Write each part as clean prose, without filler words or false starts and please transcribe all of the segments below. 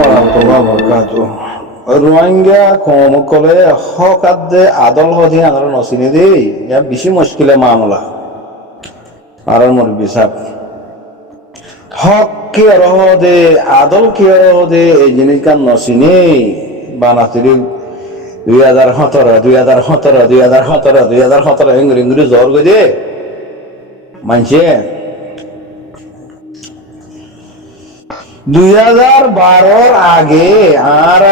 warahmatullahi wabarakatuh. Rohingya কম কলে হক আদে আদল হদি আনার নসিনে দেই ইয়া বেশি মুশকিলে মামলা আর মুরব্বি সাহেব হক কি রহদে আদল কি রহদে এই জিনিস কান নসিনে বানাতিরি 2017 ইংরেজি জ্বর গই দে মানছে 2012 আগে আর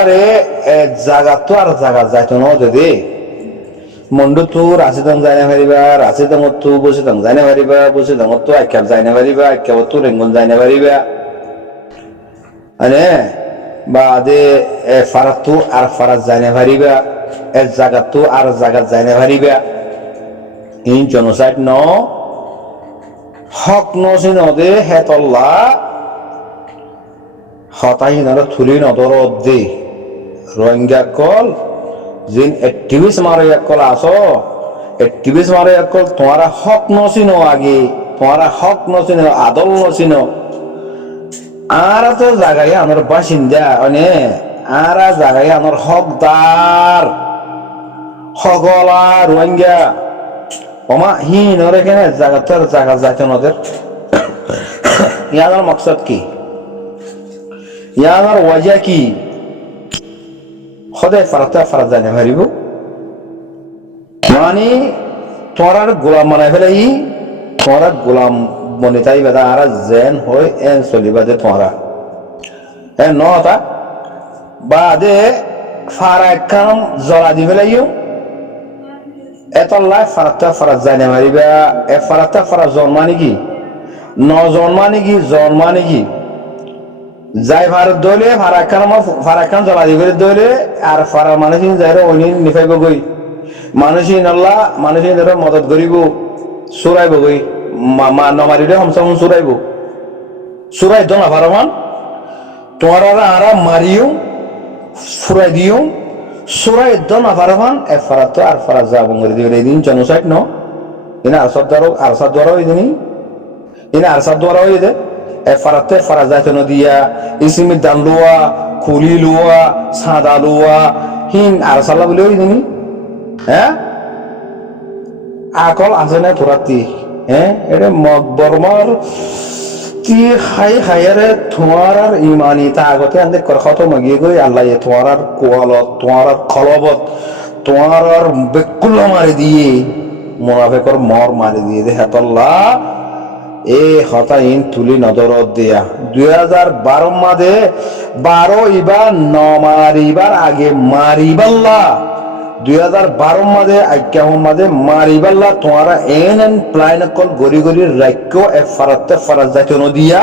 এক জায়গা তো আর জায়গা যাইতো না যদি মন্ডু তো রাশিদং যাইনা পারিবা রাশিদং তো বসিদং যাইনা পারিবা বসিদং তো আইকাপ যাইনা পারিবা আইকাপ তো রেঙ্গন যাইনা পারিবা আনে বাদে ফারাত তো আর ফারাত যাইনা পারিবা এক জায়গা তো আর জায়গা যাইনা পারিবা ইন জনসাইড ন হক নসিন দে হেতল্লা হতাই নারা থুলি নদর দে রোহিঙ্গা কল জিন অ্যাক্টিভিস্ট মারে কল আসো অ্যাক্টিভিস্ট মারে কল তোমারা হক নসিনো আগে তোমারা হক নসিনো আদল নসিনো আর তো জায়গায় আমার বাসিন্দা অনে আর জায়গায় আমার হকদার হগলা রোহিঙ্গা ওমা হিন ওরে কেন জায়গা তো জায়গা যাইতো নদের ইয়ার মকসদ কি ইয়ার ওয়াজা কি খোদে ফারাত জানে পারিব মানে তোরার গোলাম বানাই ফেলাই তোরা গোলাম বনে তাই বেদা আর জেন হই এন চলিবা যে তোরা এ নটা বাদে ফারা কাম জলা দি ফেলাইও এতল্লা ফারাত জানে পারিবা এ ফারা জন্মানি কি ন জন্মানি কি জন্মানি কি যাই ভারত দলে ফারাকান জ্বলা দিবে দলে আর ফারা মানুষ যাইরে অনি নিফাইব গই মানুষই নল্লা মানুষই ধরে মদত করিব চুরাইব গই নমারিলে হমসাম চুরাই দো না ফারমান তোমার আরা মারিও ফুরাই দিও চুরাই দো না ফারমান এ ফারা তো আর ফারা যাব করে দিবে এদিন জনসাইড ন ইনা আরসাদ দ্বারা ওই দিনই ইনা আরসাদ দ্বারা ওই দে ফারাতে ফারা যাইতে নদিয়া ইসিমি দান লোয়া খুলি লোয়া সাদা লোয়া হিন আর সাল্লা বলে ওই দিনই হ্যাঁ আকল আছে না তোরাতি হ্যাঁ এটা বর্মার তি খাইয়ারে তোমার আর ইমানি তা আগতে আনতে কত মাগিয়ে গই আল্লাহ তোমার আর কোয়ালত তোমার আর খলবত তোমার আর বেকুল মারি দিয়ে মুনাফিকর মর মারি দিয়ে দে হেতল্লাহ এ হতাইন তুলি নজরত দিয়া 2012 মাদে 12 ইবার নমারিবার আগে মারিবাল্লা 2012 মাদে আইকাম মাদে মারিবাল্লা তোমারা এন প্লাইন কল গরি গরি রাখ্য এ ফারাতে ফারাজ যাইতো নদিয়া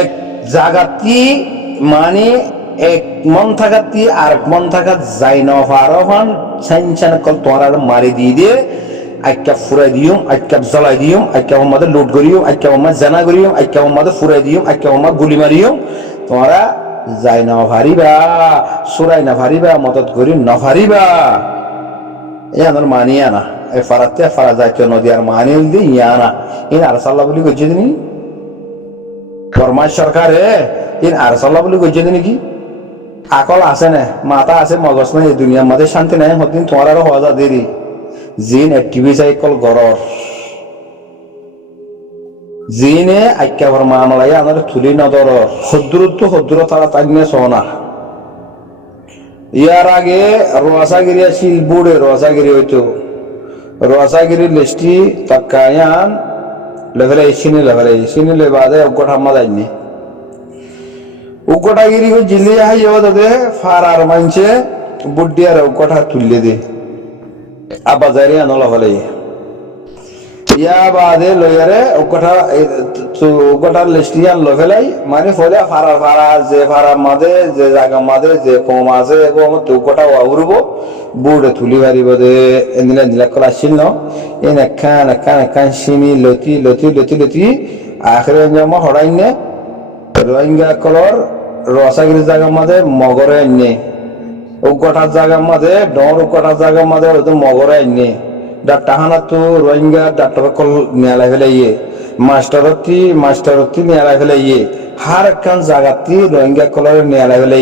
এক জাগাতি মানে এক মন থাকাতি আর মন থাকা যাই ন ফারহান ছাইনছান কল তোমারা মারি দিয়ে আইকা ফুরাই দিম আইকা জ্বালাই দিম আইকা আমাদে লুট করিম আইকা আমাদ জানা করিম আইকা আমাদে ফুরাই দিম আইকা আমাদ গুলি মারিম তোমরা যাই না ভারিবা সুরাই না ভারিবা মদত করি না ভারিবা এ আমার মানিয়া না এ ফারাতে ফারা যাইতো নদী আর মানি দি ইয়ানা ইন আরসাল্লাহ বলি কইছে দিনি ফরমাইশ সরকারে ইন আরসাল্লাহ বলি কইছে দিনি কি আকল আছে না মাথা আছে মগজ নাই এই দুনিয়ার মধ্যে শান্তি নাই হদিন তোমার আর হওয়া দেরি জিন অ্যাক্টিভিস্ট আইকল গরর জিনে আইক্যাবর মামলায় আমার তুলি নদর হদ্দুর তারা তাগনে সোনা ইয়ার আগে রোয়াসাগিরি আছিল বুড়ে রোয়াসাগিরি হইতো রোয়াসাগিরি লিস্টি তাকায়ান লেভেলে সিনি বাদে উগট হাম্মা যায়নি উগটাগিরি কো জিলি হাইও দে ফারার মানছে বুড্ডিয়ার উগটা তুললে দে আবাজারি আনলা হলে ইয়া বাদে লয়ারে ওকটা লিস্টিয়ান লফেলাই মানে ফলে ফারা যে ফারা মাদে যে জায়গা মাদে যে কম আছে কম তো ওকটা উড়ব বুড়ে তুলি পারিব দে এদিন কল আসছিল ন এন এখান সিনি লতি আখরে জমা হরাই নে রোহিঙ্গা কলর রসাগিরি জায়গা মাদে মগরে আনে উগটার জায়গার মাঝে ডর উগটার জায়গার মাঝে মগরে আইনে ডাক্তারখানা তো রোহিঙ্গা ডাক্তার কল নিয়ালাই ফেলে মাস্টারতি নিয়ালাই ফেলে হার একখান জাগাতি রোহিঙ্গা কলরে নিয়ে লাগলে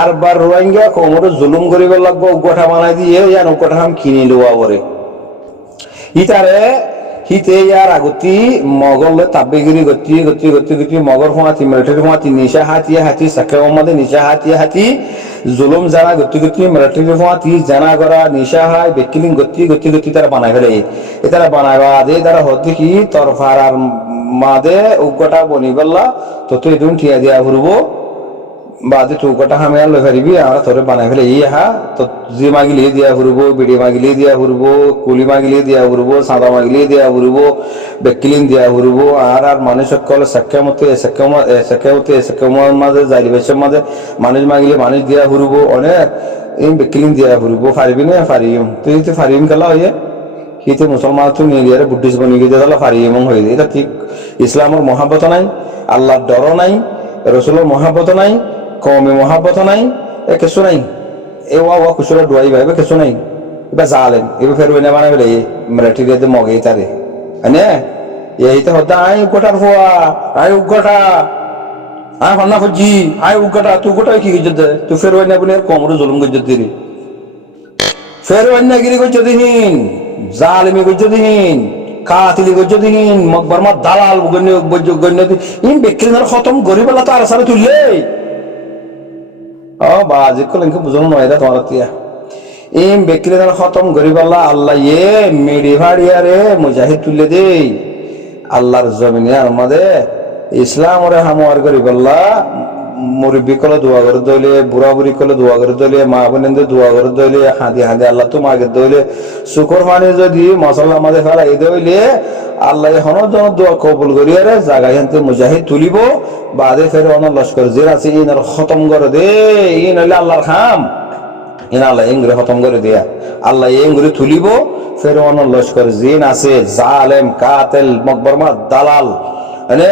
আর বার রোহিঙ্গা কোমরে জুলুম করিব লাগবো গোটা বানাই দিয়ে ইয়ান গোটা হাম কিনে লওয়া পরে ইতারে হিতে ইয়ার আগতি মগল তাব্বেগিরি গতি গতি গতি গতি মগর ফাঁতি মিলিটারি ফাঁতি নিশা হাতি হাতি সাকেও মধ্যে নিশা হাতি হাতি জুলুম জানা গতি গতি মিলিটারি ফাঁতি জানা করা নিশা হাই বেকিলিং গতি গতি গতি তারা বানাই ফেলে এতারা বানাইবা দে তারা হতে কি তরফার আর মাদে উগটা বনি বললা তো তুই দুন ঠিয়া দিয়া ঘুরবো বাদে তুই উগটা হামে আর লই পারিবি আর তোরে বানাই ফেলে হা তো জি মাগিলে দিয়া ঘুরবো বিড়ি মাগিলে দিয়া ঘুরবো কুলি মাগিলে দিয়া ঘুরবো সাদা মাগিলে দিয়া ঘুরবো বেকিলিন দিয়া ঘুরবো আর আর মানুষ সকল সাক্ষমতে মাঝে জারি বেশের মাঝে মানুষ মাগিলে মানুষ দিয়া ঘুরবো অনেক এই বেকিলিন দিয়া ঘুরবো পারিবি না পারিম তুই তো পারিম খেলা হয়ে কিন্তু মুসলমান তো নিয়ে দিয়ে বুদ্ধিস্ট বনি গিয়ে তাহলে পারি এমন হয়ে যায় এটা ঠিক ইসলামের মহাব্বত নাই আল্লাহর ডর নাই রসুলের মহাব্বত নাই কমে মহাব্বত নাই এ কিছু নাই এ ওয়া কুসুরা ডুয়াই ভাইবে কিছু নাই এবার জালেন এবার ফের ওই না বানাবে রে মিলিটারি দিয়ে মগে তারে হ্যাঁ এইটা হতো আই উগটার ফোয়া আই উগটা আই হন্না ফুজি আই উগটা তুই গোটা কি গিয়ে তুই ফের ওই না বলে কমরে জুলুম গিয়ে দিলি ফের অন্যগিরি গজ্জদিহীন জালিমি গজ্জদিহীন কাতিলি গজ্জদিহীন মকবরমা দালাল গণ্য ইন বেক্রিনার খতম গরিবেলা তো আর সারে তুললে ও বাজি কলেন বুঝলো নয় এটা তোমার তিয়া ইম বেক্রিনার খতম গরিবেলা আল্লাহ ইয়ে মেডি ভাড়িয়ারে মুজাহিদ তুললে দেই আল্লাহর জমিনে আমাদের ইসলাম ওরে হামোয়ার গরিবেলা মুরব্বী কলে দোয়া করে দইলে বুড়া বুড়ি কলে দোয়া করে দইলে মা বোনেদের দোয়া করে দইলে হাঁদি হাঁদি আল্লাহ তো মাকে দইলে শুকর পানি যদি মশলা মাঝে ফেলা এই দইলে আল্লাহ এখনো জন দোয়া কবুল করি আরে জায়গায় হাতে মুজাহিদ তুলিব বাদে ফের অন লস্কর জের আছে ইন আর খতম করে দে ইন হইলে আল্লাহর খাম ইন আল্লাহ ইংরে খতম করে দিয়া আল্লাহ ইংরে তুলিব ফের অন লস্কর জিন আছে জালেম কাতেল মকবরমা দালাল মানে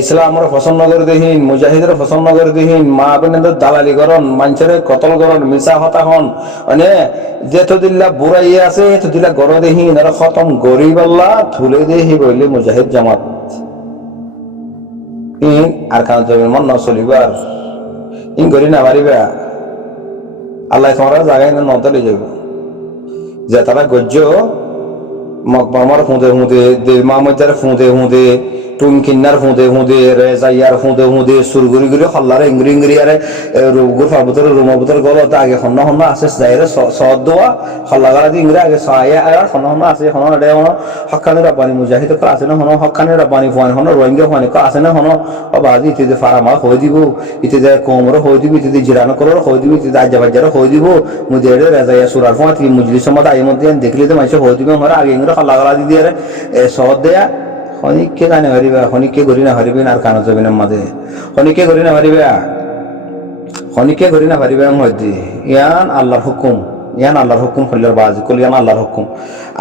ইসলামের পছন্দ করে দিহীন মুজাহিদের পছন্দ করে দিহীন মা বোনদের দালালি করন মানুষের কতল করন মিশা হতা হন মানে যেত দিল্লা বুড়াইয়ে আছে তো দিল্লা গর দেহীন আর খতম গরিব আল্লাহ থুলে দেহি বললে মুজাহিদ জামাত ইন আর কান জমির মন না চলিবার ইন গরি না পারিবা আল্লাহ তোমার জায়গায় না নতলে যাব যে তারা গজ্জ মকবরমার ফুঁদে ফুঁদে মামজার ফুঁদে ফুঁদে টুনকিন্নার ফুঁদে ফুঁদে রেজাইয়ার ফুঁদে ফুঁদে সুরগুরি গুরি হল্লারে ইংরি ইংরি আরে রুগুর ফাবুতর রুমাবুতর গলত আগে হন্ন হন্ন আছে যাইরে সদ দোয়া হল্লা গালা দি ইংরি আগে সায়া আর হন্ন হন্ন আছে হন্ন রে হন্ন হক্কানি রাব্বানি মুজাহিদ কো আছে না হন্ন হক্কানি রাব্বানি ফুয়ান হন্ন রোহিঙ্গা ফুয়ানি কো আছে না হন্ন ও বাজি ইতে যে ফারামা হই দিব ইতে যে কোমর হই দিব ইতে যে জিরানো করর হই দিব ইতে আজ্জা বাজ্জার হই দিব মুজাহিদ রেজাইয়া সুরার ফুয়াতি মুজলিস মত আই মধ্যে দেখলে তো মাইছে হই দিব আমার আগে ইংরি হল্লা গালা দি দিয়ে সদ দেয়া খনিককে জানে হারিবা খনিককে গরি না হারিবে আর কানো জমিনের মাঝে খনিককে গরি না হারিবা খনিককে গরি না হারিবে মধ্যে ইয়ান আল্লাহর হুকুম ইয়ান আল্লাহর হুকুম হইলার বাজি কল ইয়ান আল্লাহর হুকুম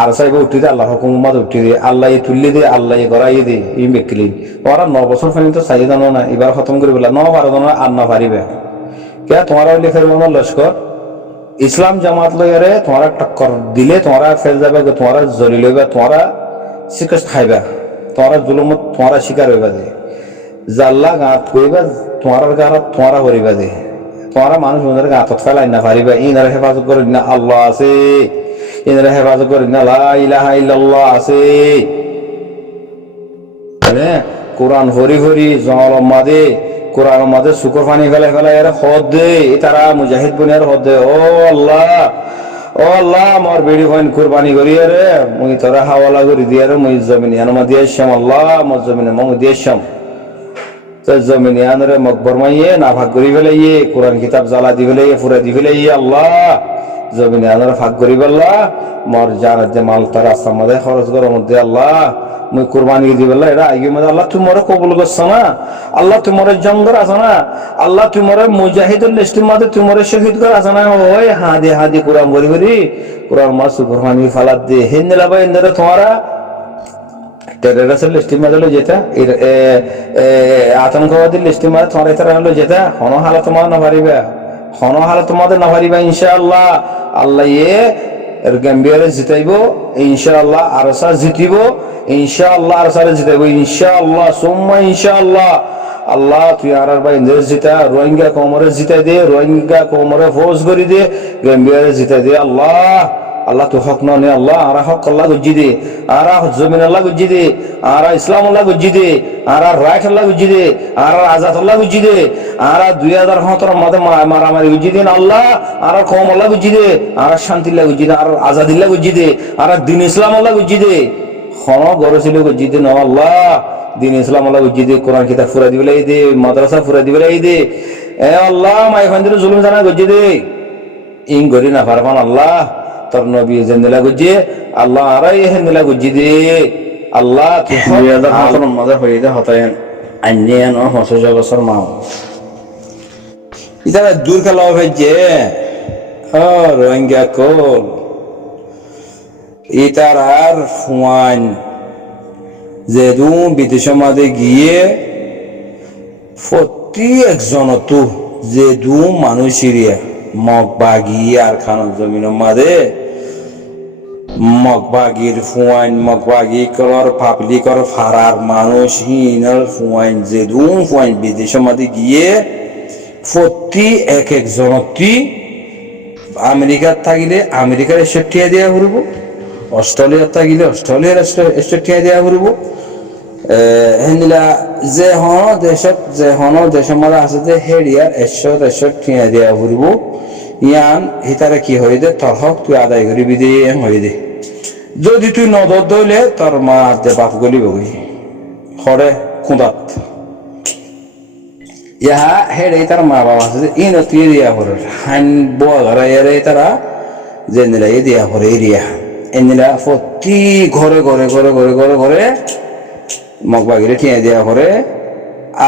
আর সাইবে উঠি দে আল্লাহর হুকুম মাঝে উঠি দে আল্লাহ ই তুললি দে আল্লাহ ই গড়াই দে ই মেকলি ওরা 9 বছর পর্যন্ত চাই জানো না এবার খতম করে বলা 9-12 জন আর না পারিবে কে তোমার হইলে ফের মন লস্কর ইসলাম জামাত লইরে তোমারা টক্কর দিলে তোমারা ফেল যাবে তোমারা জলি লইবা তোমারা শিকস খাইবা তোমারা জুলুমত তোমারা শিকার হইবা দে জাল্লা গাঁত কইবা তোমার গাঁত তোমারা করিবা দে তোমারা মানুষ মনের গাঁতত ফেলাই না পারিবা ইনারা হেফাজত করেন না আল্লাহ আছে ইনারা হেফাজত করেন না লা ইলাহা ইল্লাল্লাহ আছে মানে কোরআন হরি হরি জঙ্গল মাদে কোরআন মাদে শুকর পানি ফেলাই ফেলাই এর হদ দে তারা মুজাহিদ বনের হদ দে ও আল্লাহ ও আল্লাহ আমার বেড়ি হইন কুরবানি করিয়ে রে মুই তোরা হাওয়ালা করি দিয়ে রে মুই জমিনে আনমা দিয়েছাম আল্লাহ আমার জমিনে মু দিয়েছাম তো জমিনে আনরে মকবর মাইয়ে না ভাগ করি ফেলাইয়ে কোরআন কিতাব জ্বালা দি ফেলাইয়ে ফুরা দি ফেলাইয়ে আল্লাহ জমিনে আনরে ভাগ করি আল্লাহ মোর জানাত যে মাল তার রাস্তার মধ্যে খরচ করার মধ্যে আল্লাহ মুই কুরবানি দি বললা এটা আগে মধ্যে আল্লাহ তোমারে কবুল করছ না আল্লাহ তোমারে জঙ্গর আছে না আল্লাহ তোমারে মুজাহিদুল লিস্টের মধ্যে তোমারে শহীদ করা আছে না ওই হাদি হাদি কুরআন বলি বলি কুরআন মাস কুরবানি ফালাত দে হিন্দলা ভাই ইন্দরে তোমারা টেররিস্টের লিস্টের মধ্যে লো যেটা আতঙ্কবাদী লিস্টের মধ্যে তোমার এটা হলো যেটা হন হালত তোমার না পারিবা হন হালত তোমাদের না পারিবা ইনশাআল্লাহ আল্লাহ এর গাম্বিয়ারে জিতাইব ইনশাআল্লাহ আরসা জিতিব ইনশাআল্লাহ আরসারে জিতাইব ইনশাআল্লাহ সুম্মা ইনশাআল্লাহ আল্লাহ তুই আর ভাই জিতা রোহিঙ্গা কোমরে জিতাই দে রোহিঙ্গা কোমরে ফৌজ করি দে গেম্বিয়ারে জিতাই দে আল্লাহ আল্লাহ তুই হক নে আল্লাহ আর হক আল্লাহ গুজি দে আর জমিন আল্লাহ গুজি দে আর ইসলাম আল্লাহ গুজি দে আর রাইট আল্লাহ গুজি দে আর আজাদ আল্লাহ গুজি দে আর 2017 মধ্যে মারামারি গুজি দিন আল্লাহ আর কম আল্লাহ গুজি দে আর শান্তিল্লাহ গুজি দে আর আজাদিল্লাহ গুজি দে আর দিন ইসলাম আল্লাহ গুজি দে খন গরো ছিল গুজি দে ন আল্লাহ দিন ইসলাম আল্লাহ গুজি দে কোরআন কিতাব ফুরা দিবেলাই দে মাদ্রাসা ফুরা দিবেলাই দে এ আল্লাহ মাই ফান্দির জুলুম জানা গুজি দে ইং গরি না পারবান আল্লাহ তোর নবী জেন্দিলা গুজি আল্লাহ আরাই হেন্দিলা গুজি দে আল্লাহ তুই হাজার মজা হয়ে দে হতায়ন আইনিয়ান ও 50 বছর মাও ইতারা দূর খেলা হয়েছে রোহিঙ্গা কোল ইতারার ফুয়ান যেদু বিদেশের মাঝে গিয়ে প্রতি একজন তো যেদু মানুষেরিয়া মগ বাগি আর খানোর জমিনের মাঝে মগবাগির ফুয়াইন মগবাগি কর পাবলিক কর ফারার মানুষ হিনর ফুয়াইন যেদু ফুয়াইন বিদেশের মাঝে গিয়ে প্রতি একজনতি আমেরিকার থাকিলে আমেরিকার স্টেটিয়া দেওয়া ঘুরব অস্ট্রেলিয়ার থাকিলে অস্ট্রেলিয়ার স্টেটিয়া দেওয়া ঘুরব হেনিলা যে হন দেশের মধ্যে আছে যে হেরিয়ার টিয়া দেওয়া ঘুরব ইয়ান হিতারে কি হয়ে দে তোর হক তুই আদায় করিবি দে হয়ে দে যদি তুই নদর দইলে তোর মা দে বাপ গলি বগি হরে খুঁদাত ইহা হেড়ে তার মা বাবা আছে যে ইন তুই দিয়া হরে হান বোয়া ঘরে এরে তারা যে নিলা এ দিয়া হরে এরিয়া এনিলা প্রতি ঘরে ঘরে ঘরে ঘরে ঘরে ঘরে মগবাগিরে টিয়া দিয়া হরে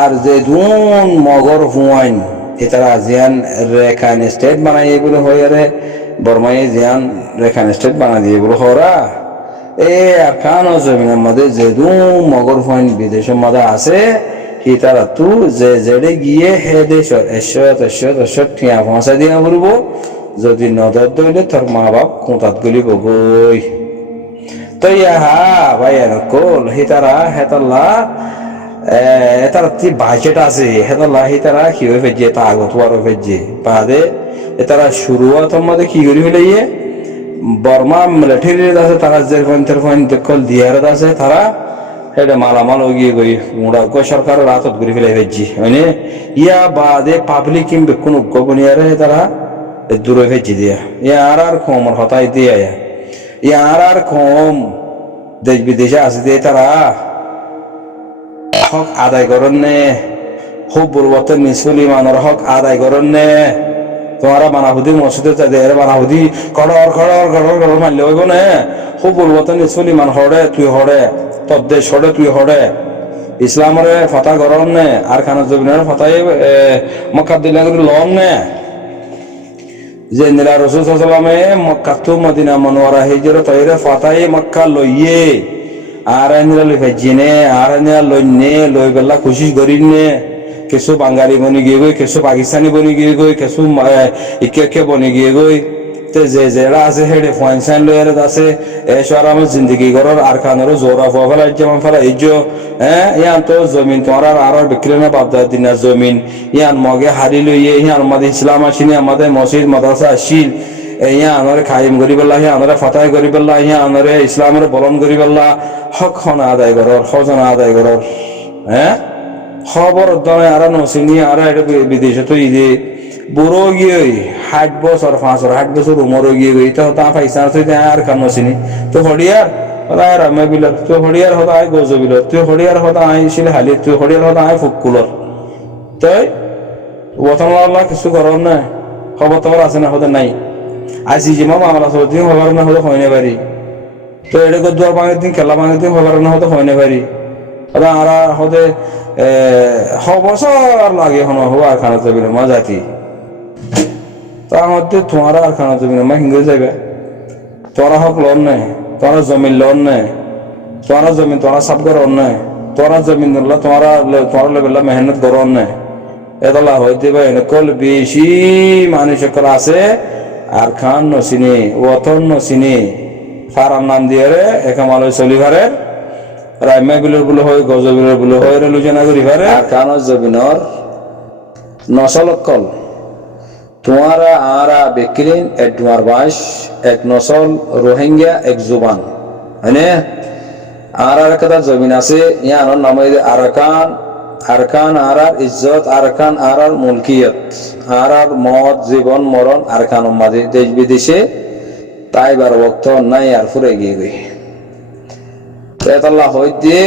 আর যে দুন মগর হুয়াইন এতারা জিয়ান রেখান স্টেট বানাই বলে হয় আরে বর্মাই জিয়ান রেখান স্টেট বানাই দিয়ে বলে হরা এ আর কানো জমিনের মধ্যে যে দুন মগর হুয়াইন বিদেশের মধ্যে আছে তারা তু যে জেডে গিয়ে হে দেশর এশ্বর ঠিয়া পৌঁছা দিয়া বলব যদি নদর দইলে তোর মা বাপ কোঁতাত গলিব গই তো ইহা ভাই কল হিতারা হেতাল্লা এতার তি বাজেট আছে হেতাল্লা হিতারা কি হয়ে ফেজে তা আগত আর ফেজে বাদে এতারা শুরুয়াত মধ্যে কি করি হইলে ইয়ে বর্মা মিলিটারির আছে তারা যে ফোন কল দিয়ার আছে তারা এটা মালামাল গিয়ে গই মোড়া গো সরকার রাতত ঘুরে ফেলে ফেলছি মানে ইয়া বাদে পাবলিক কিংবা কোনো গোপনীয়ারে তারা দূরে ফেলছি দিয়া আর কম হতাই দিয়ে আর কম দেশ বিদেশে আছে দিয়ে তারা হক আদায় করেন নে খুব পরিবর্তন মুসলিমানের হক আদায় করেন নে তোমারা বানাহুদি মসজিদে যাদের বানাহুদি খড়র খড়র খড়র খড়র মারলে হইব না খুব পরিবর্তন মুসলিমান হরে তুই হরে তোর দেশ হরে তুই হরে ইসলামরে ফতা গরম নে আর খানা জবিনের ফতাই মক্কা দিল্লা করে লন নে যে নীলা রসুল সাল্লামে মক্কা তো মদিনা মনোয়ারা হিজরত তৈরে ফতাই মক্কা লইয়ে আর নীলা লই ফেজিনে আর নীলা লইনে লই বেলা কোশিশ করিনে কিছু বাঙালি বনি গিয়ে গই কিছু পাকিস্তানি বনি গিয়ে গই কিছু ইকে বনি গিয়ে গই তে যে যেটা আছে হেডে পয়েন্ট সাইন লয়ের আছে এসব আমার জিন্দগি করার আর খানোর জোরা ফেলা যেমন ফেলা এই যে হ্যাঁ ইয়ান তো জমিন তোমার আর বিক্রি না বাপদার দিনা জমিন ইয়ান মগে হারি লইয়ে ইয়ান আমাদের ইসলাম আসিনি আমাদের মসজিদ মাদ্রাসা আসিল ইয়া আনরে খাইম করি পেলা ইয়া আনরে ফাতাই করি পেলা ইয়া আনরে ইসলামের বলন করি পেলা হক খন আদায় করর হজন আদায় করর হ্যাঁ খবর দমে আর নসিনি আর এটা বিদেশে তো ইদে বুড়ো গিয়ে 60 বছর 5 বছর উমর গিয়ে গই তো তা পয়সা তো আর কান নসিনি তো হড়িয়ার হদায় রামে বিলর তো হড়িয়ার হদায় গোজ বিলর তো হড়িয়ার হদায় ছিল হালি তো হড়িয়ার হদায় ফুকুলর তাই ওতন আল্লাহ কিছু করন না খবর তোমার আছে না হতে নাই আসি যে মামা আমরা সত্যি খবর না হতে হয় না পারি তো এটা দুয়ার ভাঙের দিন খেলা ভাঙের দিন খবর না হতে হয় না পারি আর হতে বছর লাগে হন হবো আর খানা যাবি না জাতি তার মধ্যে তোমার আর খানা যাবি না মা হিঙ্গে যাবে তোরা হক লোন নেই তোরা জমিন লোন নেই তোরা জমিন তোরা সাফ করার নেই তোরা জমিন তোরা লেবেলা মেহনত করার নেই এতলা হইতে পারে কল বেশি মানুষ আছে আর খান নচিনি ওতন নচিনি ফারাম নাম দিয়ে একামালয় চলিভারে রাইমা বিলের বলে হয় গজবিলের বলে হয় আলোচনা করি পারে আর কানো জমিনর নসলকল তোমারা আরা বেকিরিন এক ডুয়ার বাস এক নসল রোহিঙ্গা এক জুবান হয়নে আর কথা জমিন আছে ইয়ানোর নাম আরাকান আরকান আরার ইজ্জত আরকান আরার মুলকিয়ত আরার মত জীবন মরণ আরকান মাঝে দেশ বিদেশে তাই বার বক্ত নাই আর ফুরে গিয়ে গই আল্লাহ হইতে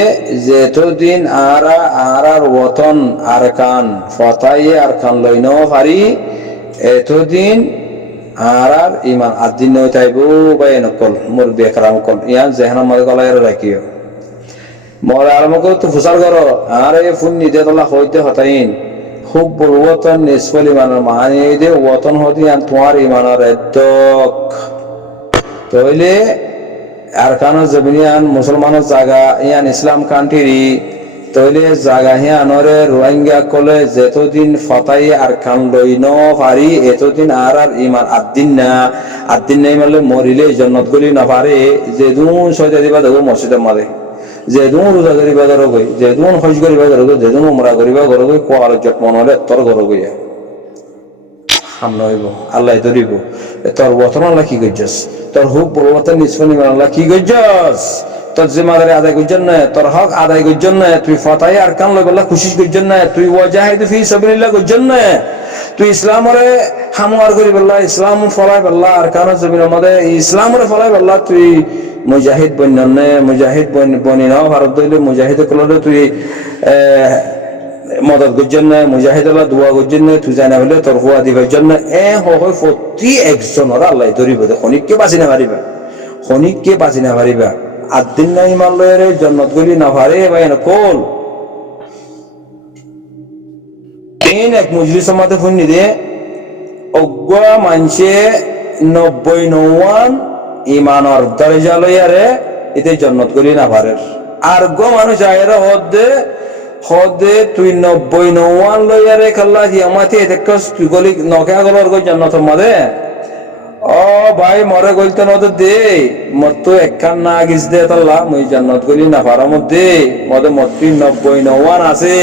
যেতদিন আরার ওতন আরকান ফতাইয়ে আরকান লইন পারি এতদিন আরার ইমান আদিন নই তাইব বা নকল মোর বেকরাম কল ইয়ান জেহানার মাঝে গলায় রাখিও মোর আরম্ভ করে তো ফুসার করো আর এই ফুন নিদে তোলা হইতে হতাইন খুব বড় নিষ্ফল ইমানের মাহানি দে ওতন হতে আন তোমার ইমানের এদ্দক তইলে আর কানো জমিনিয়ান মুসলমানের জায়গা ইয়ান ইসলাম কান্ট্রি তইলে জায়গা হিয়ানরে রোহিঙ্গা কলে যেতদিন ফতাই আর খান লই ন পারি এতদিন আর ইমান আদিন নাই মারলে মরিলে জন্নত গলি না পারে যে দুন সৈদা দিবা দেখো মসজিদের মারে যে দুন রোজা করিবা ধরো গই যে দুন হজ করিবা ধরো গই যে দুন উমরা করিবা ঘর গই কোয়াল জট মন হলে তোর ঘর গইয়া সামনে হইব আল্লাহ ধরিব তোর বতন আল্লাহ কি গজ্জাস তোর হুক বলবতন নিষ্পনি আল্লাহ কি গজ্জাস তোর জিম্মাদারি আদায় করছেন না তোর হক আদায় করছেন না তুই ফতাই আর কান লইবল্লাহ খুশি করছেন না তুই ওয়াজাহিদ ফি সাবিলিল্লাহ করছেন না তুই ইসলামরে হামওয়ার করি বললা ইসলাম ফলাই বললা আর কান জমিনের মধ্যে ইসলামরে ফলাই বললা তুই মুজাহিদ বন্যন না মুজাহিদ বনি নাও ভারত দইলে মুজাহিদ কলরে তুই মদত করছেন না মুজাহিদ আল্লাহ দোয়া করছেন না তুই জানা হলে তোর হুয়া দিবার জন্য হয় প্রতি একজনের আল্লাহ ধরিব খনিককে বাঁচি না পারিবা খনিককে বাঁচি না পারিবা আদিন না ইমান লয়ের জন্নত গলি না পারে বা কল এক মজলিসের মধ্যে শুনি দে অজ্ঞ মানছে 99 ইমানর দরজা লইয়ারে এতে জন্নত গলি না পারে আর গো মানুষ আয়ের হদে তুই 99 লইয়ারে খাল্লা হিয়ামাতে দেখছ তুই গলি নকা গলর গো জন্নতের মধ্যে ও ভাই মরে গলতে নদ দে মত একখান না গিস দে তাল্লা মুই জান্নাত গলি না পারার মধ্যে মদে মত 99 আছে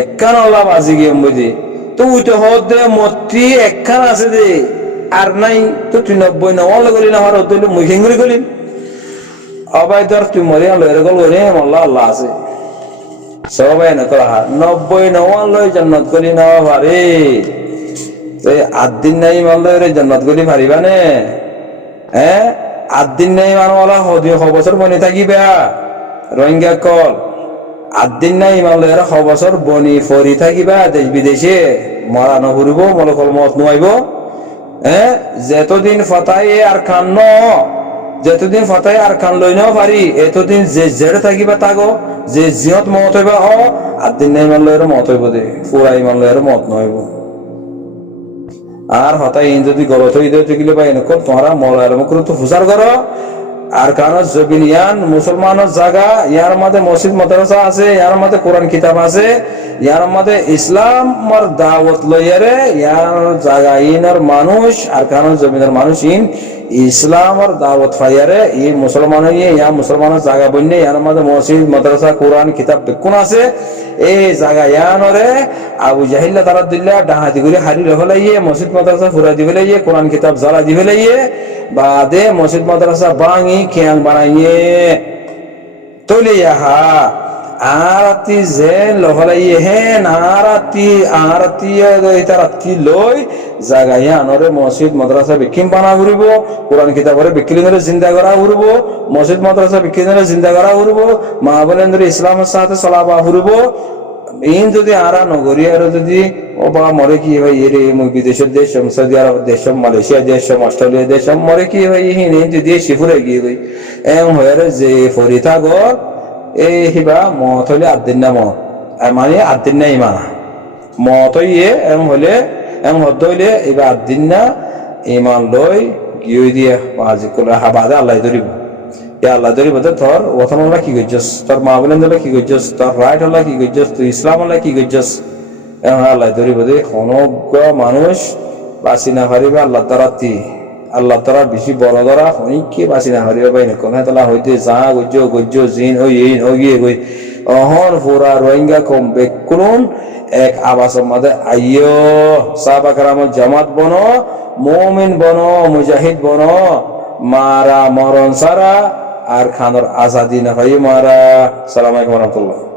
একখান আল্লাহ বাজি গিয়ে বুঝি তো উই তো হদে মতি একখান আছে দে আর নাই তো তুই 99 গলি না পারার হইলে মুই হিঙ্গুরি গলি অবাই ধর তুই মরিয়া লইরে গল রে আল্লাহ আল্লাহ আছে সবাই না করা 99 লই জান্নাত গলি না পারে আদিন নাই মানলে জন্নত গলি পারিবা নে হ্যাঁ আদিন নাই মানওয়ালা বছর বনি থাকিবা রোহিঙ্গা কল আদিন নাই মানলে 100 বছর বনি ফরি থাকিবা দেশ বিদেশে মরা নঘুরিব মলকল মত নুয়াইব হ্যাঁ যতদিন ফতাই আর খান যতদিন ফতাই আর খান লই ন পারি এতদিন যে জেড়ে থাকিবা তাগো যে জিয়ত মত হইবা আদিন নাই মানলে মত হইব দে পুরাই মানলে মত নইব আর হতাই যদি গলত হয়ে গেলে বা এনকল তোমরা মলার মুখে তো ফুসার করো আর কারণ জবিন ইয়ান মুসলমানের জায়গা ইয়ার মধ্যে মসজিদ মাদ্রাসা আছে ইয়ার মধ্যে কোরআন কিতাব আছে ইয়ার মধ্যে ইসলামের দাওয়াত লইয়ারে ইয়ার জায়গা ইনার মানুষ আর কারণ জমিনের মানুষ ইন ইসলামের দাওয়াত ফাইয়ারে এই মুসলমান ইয়া মুসলমানের জায়গা বন্যে ইয়ার মধ্যে মসজিদ মাদ্রাসা কোরআন কিতাব বেকুন আছে এই জায়গা ইয়ানরে আবু জাহিল্লা তারাদুল্লাহ ডাহাতি করে হারি রহলাইয়ে মসজিদ মাদ্রাসা ফুরা দি ফেলাইয়ে কোরআন কিতাব জ্বালা দি ফেলাইয়ে বাদে মসজিদ মাদ্রাসা ভাঙি খেয়াং বানাইয়ে তলে ইহা আরতি যে লহলাইয়ে হেন আরতি রাতি লই জায়গা ইয়ানরে মসজিদ মাদ্রাসা বিকিম বানা ঘুরিব কোরআন কিতাবরে বিক্রি ধরে জিন্দা করা ঘুরব মসজিদ মাদ্রাসা বিক্রি ধরে জিন্দা করা ঘুরব মা বলেন ধরে ইসলামের সাথে চলাবা ঘুরব ইন যদি আরা নগরী আর যদি ও বা মরে কি ভাই এরে বিদেশের দেশ সৌদি আরব দেশ মালয়েশিয়া দেশ অস্ট্রেলিয়া দেশ মরে কি ভাই হিন যদি শিফুরে গিয়ে গই এম হয়ে যে ফরিতা গর এই হিবা মত হলে আদিন না মত মানে আদিন না ইমানা মত হইয়ে এম হলে এম হদ হইলে এবার আদিন না ইমান লই গিয়ে দিয়ে আজি করে হাবাদে আল্লাহ ধরিব আল্লাহ ধরিব তোর ওথন আল্লাহ কি করছস তোর মা বলেন দিলে কি করছস তোর রাইট আল্লাহ কি করছস তুই ইসলাম আল্লাহ কি করছস আল্লাহ ধরিব দে কোনো মানুষ বাসি না পারিবে আল্লাহ তারাতি আল্লাহ তারা বেশি বড় ধরা হইকে বাসি না হরিব পাই না কোথায় তালা হইতে যা গজ্জ জিন ওই ইন ওগিয়ে গই অহন ফুরা রোহিঙ্গা কম বেকুন এক আবাসের মধ্যে আইয় সাহাবাকরাম জামাত বনো মুমিন বনো মুজাহিদ বনো মারা মরণ সারা আর খানোর আজাদি না হয় মারা। সালাম আলাইকুম রহমতুল্লাহ।